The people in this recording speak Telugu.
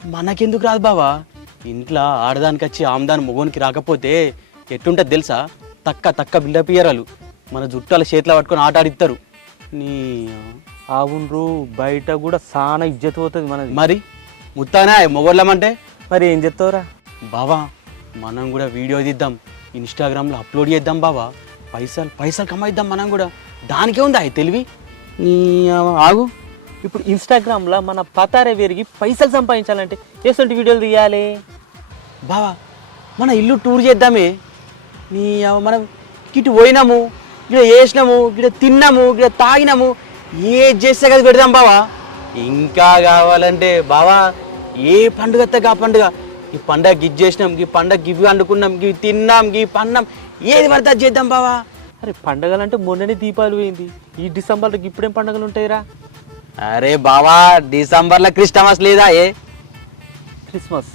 మనకెందుకు రాదు బావా? ఇంట్లో ఆడదానికి వచ్చి ఆమదాని మొగోనికి రాకపోతే ఎట్టుంటుంది తెలుసా? తక్క బిల్డప్ ఇయ్యరాలు మన జుట్టాల చేతిలో పట్టుకొని ఆట ఆడిస్తారు. నీ అవును, బయట కూడా చాలా ఇజ్జత్ పోతుంది మనది. మరి ముత్తానా మొగోళ్ళమంటే మరి ఏం చెప్తావురా? బావా మనం కూడా వీడియో తీద్దాం, ఇన్స్టాగ్రామ్లో అప్లోడ్ చేద్దాం బావా. పైసలు కమాయిద్దాం మనం కూడా. దానికే ఉందా తెలివి? నీ ఆగు. ఇప్పుడు ఇన్స్టాగ్రామ్లో మన పతారే వేరికి పైసలు సంపాదించాలంటే ఎటువంటి వీడియోలు తీయాలి బావా? మన ఇల్లు టూర్ చేద్దామే. నీ మనం ఇటు పోయినాము, ఇక్కడ వేసినాము, ఇక్కడ తిన్నాము, ఇక్కడ తాగినాము, ఏది చేస్తే కదా పెడదాం బావా. ఇంకా కావాలంటే బావా ఏ పండుగ ఆ పండుగ, ఈ పండగ గిజ్ చేసినాం, ఈ పండగ గివి వండుకున్నాం, గివి తిన్నాం, గివి పన్నాం, ఏది పడితే అది చేద్దాం బావా. అరే పండగలు అంటే మొన్ననే దీపావళి పోయింది, ఈ డిసెంబర్లో ఇప్పుడేం పండుగలు ఉంటాయిరా? అరే బావా డిసెంబర్లో క్రిస్టమస్ లేదా? క్రిస్మస్